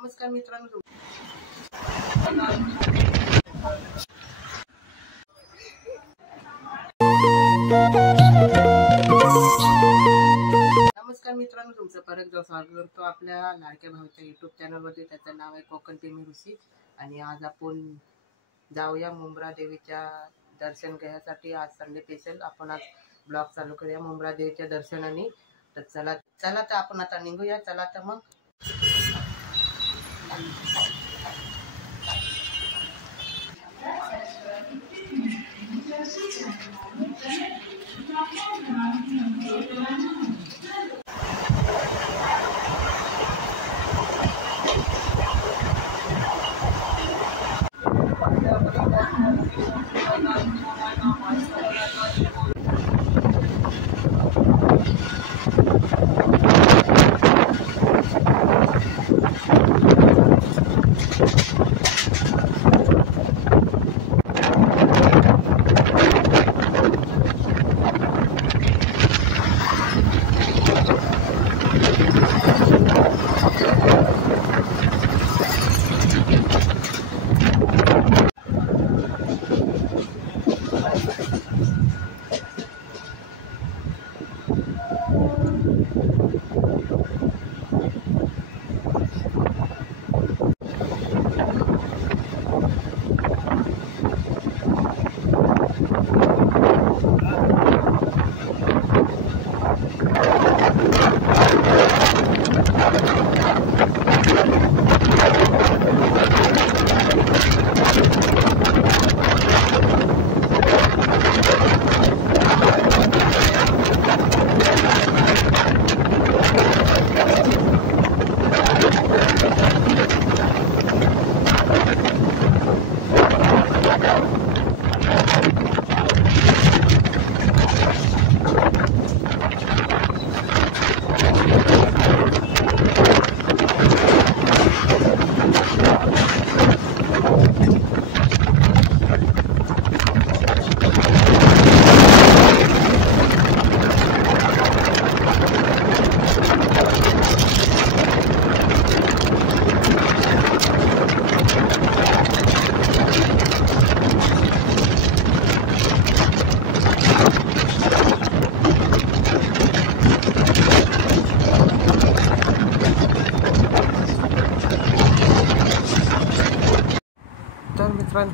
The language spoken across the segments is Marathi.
नमस्कार मित्रांनो, तुमचं परत एकदा स्वागत करतो आपल्या लाडक्या भाऊच्या यूट्यूब चॅनलमध्ये. त्याचं नाव आहे कोकण प्रेमी ऋषी. आणि आज आपण जाऊया मुंब्रा देवीच्या दर्शन घेण्यासाठी. आज संडे स्पेशल आपण आज ब्लॉग चालू करूया मुंब्रा देवीच्या दर्शनाने. तर चला तर आपण आता निघूया. चला तर मग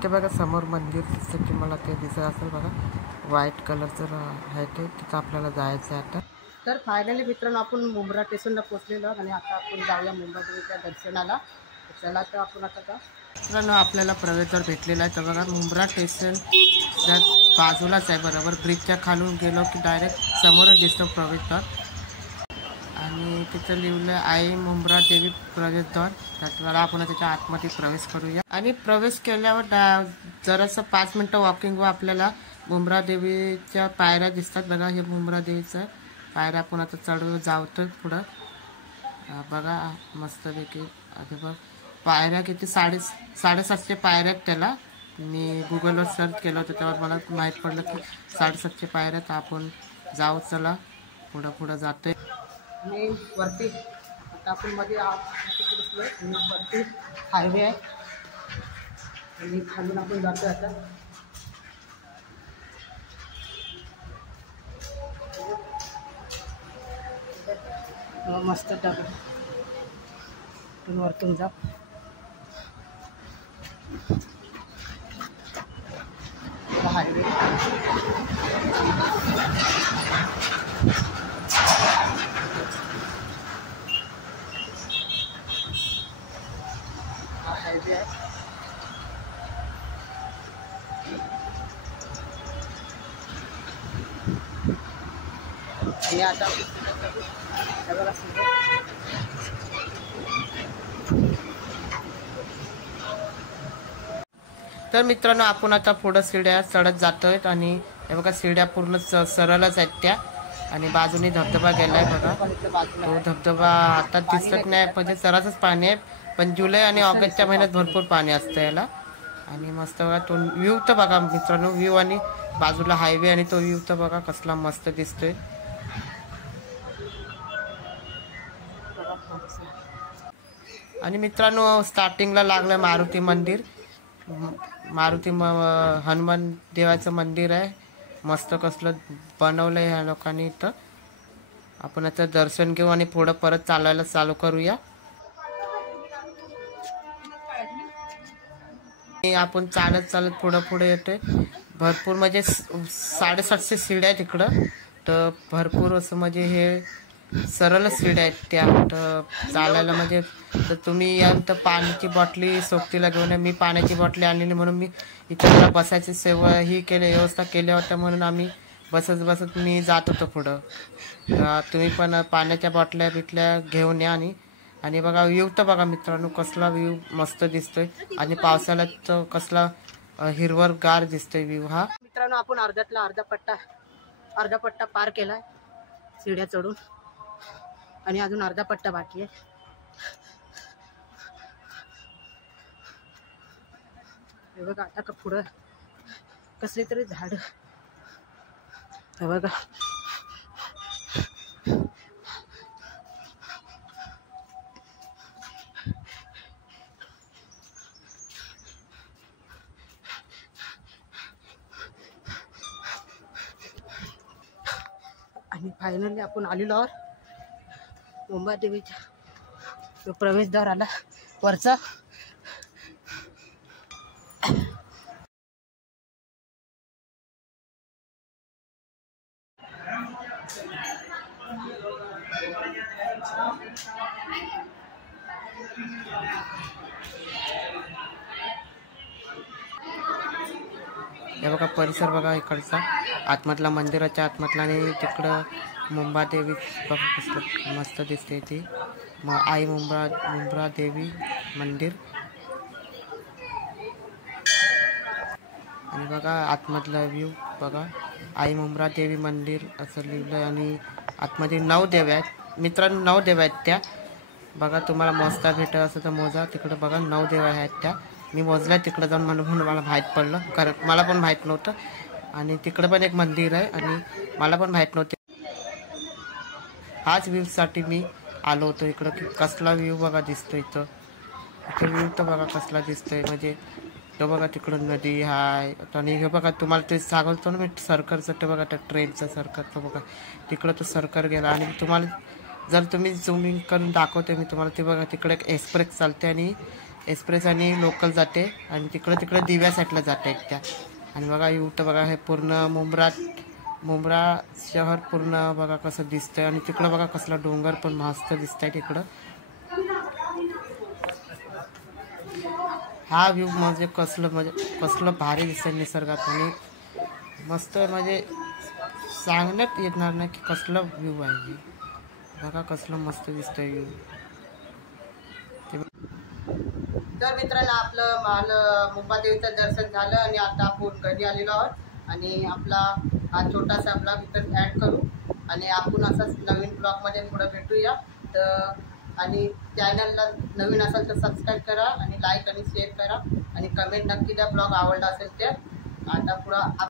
ते बघा समोर मंदिर दिसतं की मला ते दिसत असेल बघा. व्हाईट कलरचं आहे ते. तिथं आपल्याला जायचं आहे आता. तर फायनली मित्रांनो आपण मुंब्रा स्टेशनला पोचलेलो आणि आता आपण जाऊया मुंब्रा देवीच्या दर्शनाला. चला तर आपण आता का मित्रांनो आपल्याला प्रवेशद्वार भेटलेला आहे. तर बघा मुंब्रा स्टेशन जर बाजूलाच आहे, बरोबर ब्रिजच्या खालून गेलो की डायरेक्ट समोरच दिसतो प्रवेशद्वार. आणि तिथं लिहिलं आहे मुंब्रा देवी प्रवेशद्वार. त्याला आपण त्याच्या आतमध्ये प्रवेश करूया. आणि प्रवेश केल्यावर जरासं 5 मिनटं वॉकिंग व आपल्याला मुंब्रा देवीच्या पायऱ्या दिसतात बघा. हे मुंब्रा देवीचं पायऱ्या आपण आता चढू जावतो पुढं. बघा मस्तपैकी. आधी बघ पायऱ्या किती 750 पायऱ्या आहेत त्याला. मी गुगलवर सर्च केलं होतं तेव्हा मला माहीत पडलं की 750 पायऱ्या. तर आपण जाऊ. चला पुढं जातोय. आणि वरती आता आपण मध्ये वरती हायवे आहे आणि खालून आपण जातोय आता. मस्त डबल वरतून जा. हायवे हायवे आहे. आता तर मित्रांनो आपण आता पुढं सीड्या चढत जातोय. आणि हे बघा सीड्या पूर्ण सरळच आहेत त्या. आणि बाजूने धबधबा गेलाय बघा. तो धबधबा आता दिसत नाही म्हणजे जरासच पाणी आहे. पण जुलै आणि ऑगस्टच्या महिन्यात भरपूर पाणी असतं याला. आणि मस्त बघा तो व्ह्यू तर बघा मित्रांनो. व्ह्यू आणि बाजूला हायवे आणि तो व्ह्यू तर बघा कसला मस्त दिसतोय. आणि मित्रांनो स्टार्टिंगला लागलं मारुती मंदिर. हनुमान देवाचं मंदिर आहे. मस्त कसलं बनवलंय ह्या लोकांनी इथं. आपण आता दर्शन घेऊ आणि पुढं परत चालायला चालू करूया. आपण चालत चालत पुढे येतोय. भरपूर म्हणजे 750 सीड्या आहेत इकडं. तर भरपूर असं म्हणजे हे सरळ सीड्या आहेत त्या. तर चालायला म्हणजे तर तुम्ही यानंतर पाण्याची बाटली सोबतीला घेऊन या. मी पाण्याची बाटली आणलेली म्हणून मी इथे बसायची सेवा ही व्यवस्था केल्या होत्या म्हणून आम्ही बसत मी जात होतो पुढं. तुम्ही पण पाण्याच्या बाटल्या बिटल्या घेऊन या. आणि बघा व्ह्यू तर बघा मित्रांनो कसला व्ह्यू मस्त दिसतोय. आणि पावसाळ्यात तर कसला हिरवरगार दिसतोय व्ह्यू हा. मित्रांनो आपण अर्धा पट्टा पार केलाय सीड्या चढून. आणि अजून अर्धा पट्टा बाकी आहे. हे बघा आता पुढं कसले तरी झाड. हे बघा आणि फायनली आपण आलेलो आहोत मुंबादेवीच्या प्रवेशद्वार आला वरचा. हे बघा परिसर बघा इकडचा आतमधला मंदिराच्या आतमधला. आणि तिकडं मुंबादेवी बघा कसलं मस्त दिसते ती. आई मुंब्रा देवी मंदिर. आणि बघा आतमधला व्ह्यू बघा आई मुंब्रा देवी मंदिर असं लिहिलं. आणि आतमध्ये 9 देव्या आहेत मित्रांनो. 9 देव्या आहेत त्या. बघा तुम्हाला मोजता भेटत असं तर मोजा. तिकडं बघा 9 देव्या आहेत त्या. मी मोजल्या तिकडं जाऊन म्हणून मला माहीत पडलं. कारण मला पण माहीत नव्हतं. आणि तिकडं पण एक मंदिर आहे आणि मला पण माहीत नव्हते. हाच व्ह्यूसाठी मी आलो होतो इकडं. की कसला व्ह्यू बघा दिसतो इथं. इथे व्ह्यू तर बघा कसला दिसतोय. म्हणजे तो बघा तिकडून नदी हाय. आणि हे बघा तुम्हाला ते सांगतो ना मी सर्कलचं. ते बघा त्या ट्रेनचं सर्कल तो बघा तिकडं तो सर्कल गेला. आणि तुम्हाला जर तुम्ही झूमिंग करून दाखवते मी तुम्हाला. ते बघा तिकडे एक एक्सप्रेस चालते आणि एक्सप्रेस आणि लोकल जाते. आणि तिकडे दिव्या साईडला जाते एक त्या. आणि बघा इथं बघा हे पूर्ण मुंब्रा शहर पूर्ण बघा कसं दिसतंय. आणि तिकडं बघा कसला डोंगर पण मस्त दिसतंय तिकडं. हा व्ह्यू म्हणजे कसलं भारी दिसतंय निसर्गात. आणि मस्त म्हणजे सांगण्यात येणार नाही की कसलं व्ह्यू आहे. बघा कसलं मस्त दिसतंय व्ह्यू. तर मित्रांनो आपलं मुंबादेवीचं दर्शन झालं. आणि आता आपण घरी आलेलो आहोत. आणि आपला हा छोटासा ब्लॉग इथं ॲड करू. आणि आपण असाच नवीन ब्लॉगमध्ये पुढं भेटूया. तर आणि चॅनलला नवीन असेल तर सबस्क्राईब करा आणि लाईक आणि शेअर करा. आणि कमेंट नक्की द्या ब्लॉग आवडला असेल तर. आता पुढं